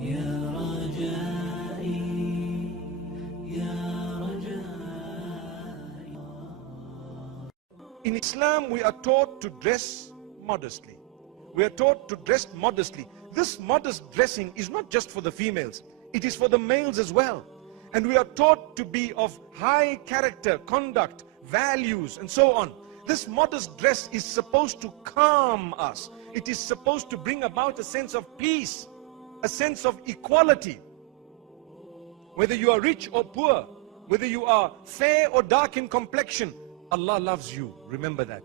In Islam, we are taught to dress modestly. We are taught to dress modestly. This modest dressing is not just for the females, it is for the males as well. And we are taught to be of high character, conduct, values, and so on. This modest dress is supposed to calm us. It is supposed to bring about a sense of peace, a sense of equality. Whether you are rich or poor, whether you are fair or dark in complexion, Allah loves you. Remember that.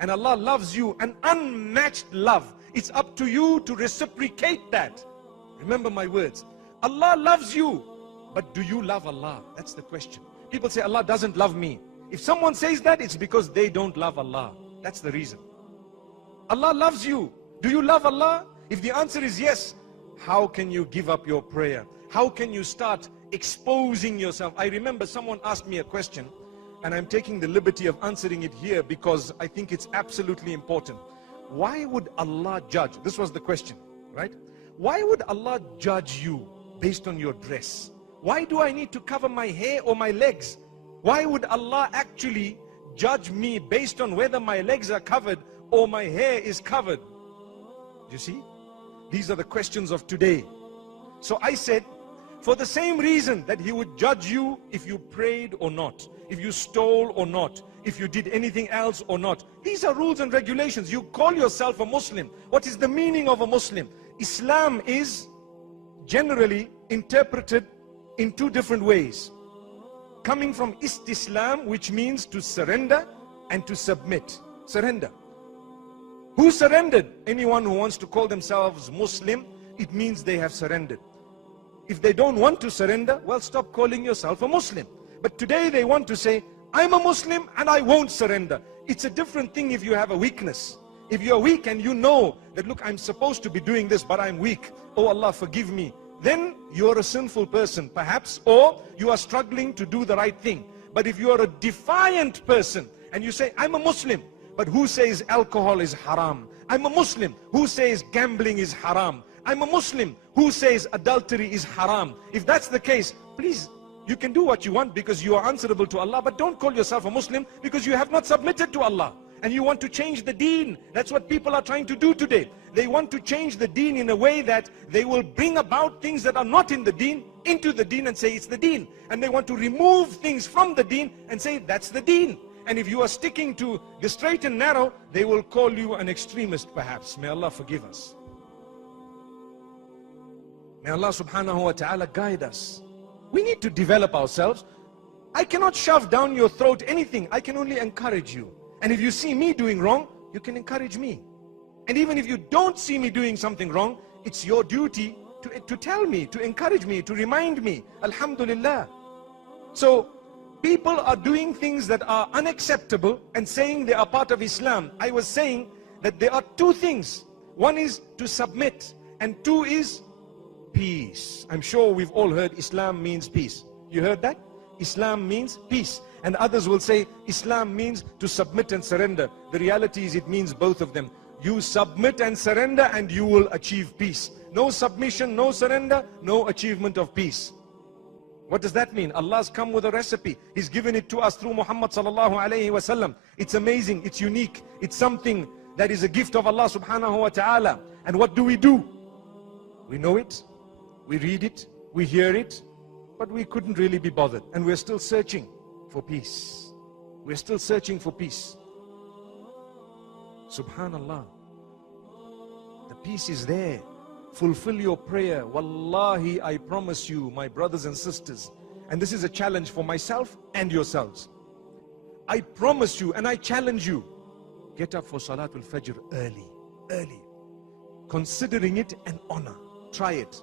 And Allah loves you an unmatched love. It's up to you to reciprocate that. Remember my words. Allah loves you, but do you love Allah? That's the question. People say Allah doesn't love me. If someone says that, it's because they don't love Allah. That's the reason. Allah loves you. Do you love Allah? If the answer is yes, how can you give up your prayer? How can you start exposing yourself? I remember someone asked me a question, and I'm taking the liberty of answering it here because I think it's absolutely important. Why would Allah judge? This was the question, right? Why would Allah judge you based on your dress? Why do I need to cover my hair or my legs? Why would Allah actually judge me based on whether my legs are covered or my hair is covered? You see? These are the questions of today. So I said, for the same reason that He would judge you if you prayed or not, if you stole or not, if you did anything else or not. These are rules and regulations. You call yourself a Muslim. What is the meaning of a Muslim? Islam is generally interpreted in two different ways. Coming from istislam, which means to surrender and to submit. Surrender. Who surrendered? Anyone who wants to call themselves Muslim, it means they have surrendered. If they don't want to surrender, well, stop calling yourself a Muslim. But today they want to say, I'm a Muslim and I won't surrender. It's a different thing if you have a weakness. If you're weak and you know that, look, I'm supposed to be doing this, but I'm weak. Oh Allah, forgive me. Then you're a sinful person, perhaps, or you are struggling to do the right thing. But if you are a defiant person and you say, I'm a Muslim, but who says alcohol is haram? I'm a Muslim. Who says gambling is haram? I'm a Muslim. Who says adultery is haram? If that's the case, please, you can do what you want because you are answerable to Allah, but don't call yourself a Muslim because you have not submitted to Allah. And you want to change the Deen. That's what people are trying to do today. They want to change the Deen in a way that they will bring about things that are not in the Deen into the Deen and say it's the Deen. And they want to remove things from the Deen and say that's the Deen. And if you are sticking to the straight and narrow, they will call you an extremist perhaps. May Allah forgive us. May Allah subhanahu wa ta'ala guide us. We need to develop ourselves. I cannot shove down your throat anything. I can only encourage you. And if you see me doing wrong, you can encourage me. And even if you don't see me doing something wrong, it's your duty to tell me, to encourage me, to remind me. Alhamdulillah. So people are doing things that are unacceptable and saying they are part of Islam. I was saying that there are two things. One is to submit, and two is peace. I'm sure we've all heard Islam means peace. You heard that? Islam means peace. And others will say Islam means to submit and surrender. The reality is it means both of them. You submit and surrender and you will achieve peace. No submission, no surrender, no achievement of peace. What does that mean? Allah's come with a recipe. He's given it to us through Muhammad sallallahu alayhi wa sallam. It's amazing, it's unique, it's something that is a gift of Allah subhanahu wa ta'ala. And what do? We know it, we read it, we hear it, but we couldn't really be bothered. And we're still searching for peace. We're still searching for peace. Subhanallah. The peace is there. Fulfill your prayer. Wallahi, I promise you, my brothers and sisters, and this is a challenge for myself and yourselves. I promise you and I challenge you, get up for Salatul Fajr early. Considering it an honor. Try it.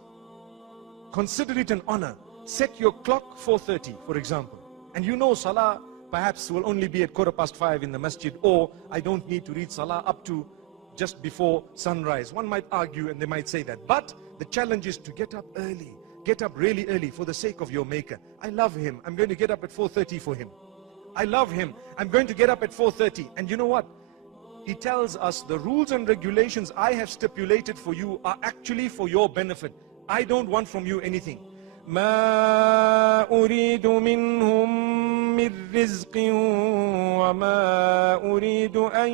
Consider it an honor. Set your clock 4:30, for example. And you know Salah perhaps will only be at 5:15 in the masjid, or I don't need to read Salah up to just before sunrise. One might argue and they might say that. But the challenge is to get up early. Get up really early for the sake of your Maker. I love Him. I'm going to get up at 4:30 for Him. I love Him. I'm going to get up at 4:30. And you know what? He tells us the rules and regulations I have stipulated for you are actually for your benefit. I don't want from you anything. ما أريد منهم من رزق وما أريد أن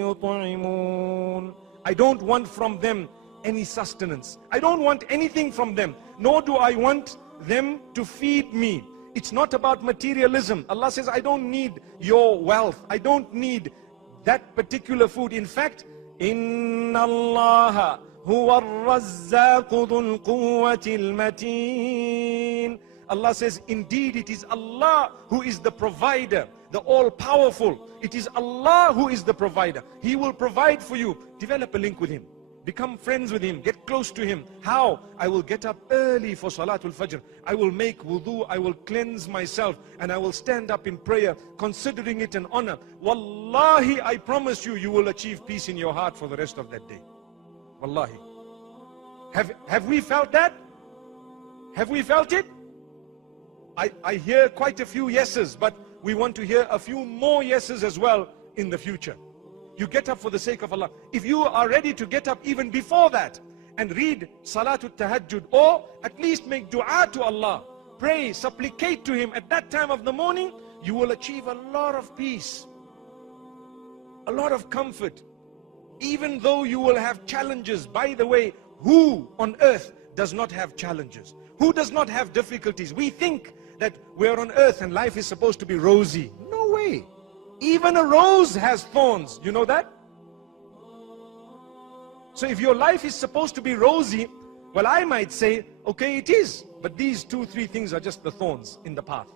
يطعمون. I don't want from them any sustenance. I don't want anything from them, nor do I want them to feed me. It's not about materialism. Allah says, I don't need your wealth. I don't need that particular food. In fact, إِنَّ اللَّهَ هُوَ الرَّزَّاقُ ذُو الْقُوَّةِ الْمَتِينَ. Allah says, indeed it is Allah who is the provider, the all-powerful. It is Allah who is the provider. He will provide for you. Develop a link with Him. Become friends with Him. Get close to Him. How? I will get up early for Salatul Fajr. I will make wudu. I will cleanse myself. And I will stand up in prayer, considering it an honor. Wallahi, I promise you, you will achieve peace in your heart for the rest of that day. Wallahi. Have we felt that? Have we felt it? I hear quite a few yeses, but we want to hear a few more yeses as well in the future. You get up for the sake of Allah. If you are ready to get up even before that and read Salatul Tahajjud, or at least make dua to Allah, pray, supplicate to Him at that time of the morning, you will achieve a lot of peace, a lot of comfort. Even though you will have challenges. By the way, who on earth does not have challenges? Who does not have difficulties? We think that we're on earth and life is supposed to be rosy. No way. Even a rose has thorns. You know that? So if your life is supposed to be rosy, well, I might say, okay, it is. But these 2-3 things are just the thorns in the path.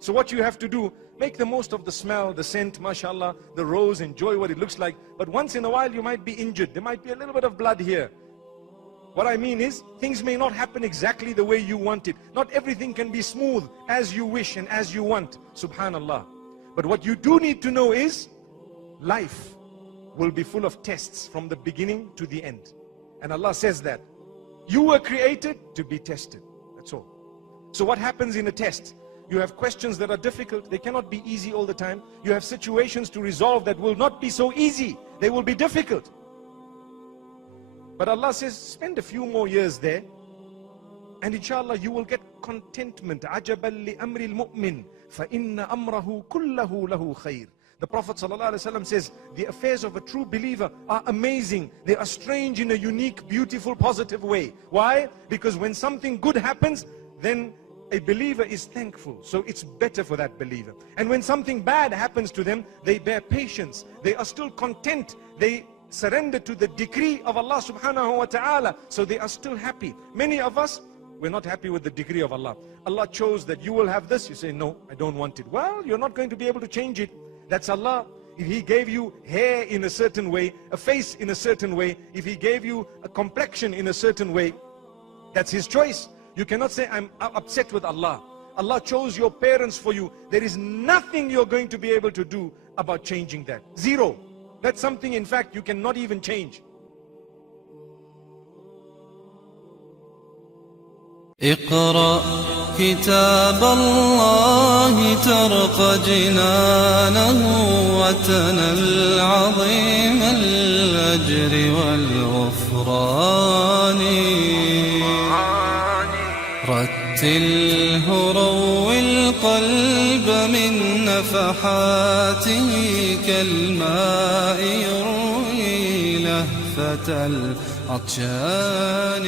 So what you have to do, make the most of the smell, the scent, mashallah, the rose, enjoy what it looks like. But once in a while you might be injured. There might be a little bit of blood here. What I mean is, things may not happen exactly the way you want it. Not everything can be smooth as you wish and as you want. Subhanallah. But what you do need to know is, life will be full of tests from the beginning to the end. And Allah says that you were created to be tested. That's all. So what happens in a test? You have questions that are difficult. They cannot be easy all the time. You have situations to resolve that will not be so easy. They will be difficult. But Allah says, spend a few more years there, and inshallah you will get contentment. عَجَبًا لِأَمْرِ الْمُؤْمِنِ فَإِنَّ أَمْرَهُ كُلَّهُ لَهُ خَيْرٌ. The Prophet ﷺ says, the affairs of a true believer are amazing. They are strange in a unique, beautiful, positive way. Why? Because when something good happens, then a believer is thankful. So it's better for that believer. And when something bad happens to them, they bear patience. They are still content. They surrender to the decree of Allah subhanahu wa ta'ala. So they are still happy. Many of us, we're not happy with the decree of Allah. Allah chose that you will have this. You say, no, I don't want it. Well, you're not going to be able to change it. That's Allah. If He gave you hair in a certain way, a face in a certain way, if He gave you a complexion in a certain way, that's His choice. You cannot say, I'm upset with Allah. Allah chose your parents for you. There is nothing you're going to be able to do about changing that. Zero. That's something, in fact, you cannot even change. اقرأ كتاب الله ترق جنانه وتنل عظيم الأجر والغفران رتله روي القلب من نفحاته كالماء يروي لهفة العطشان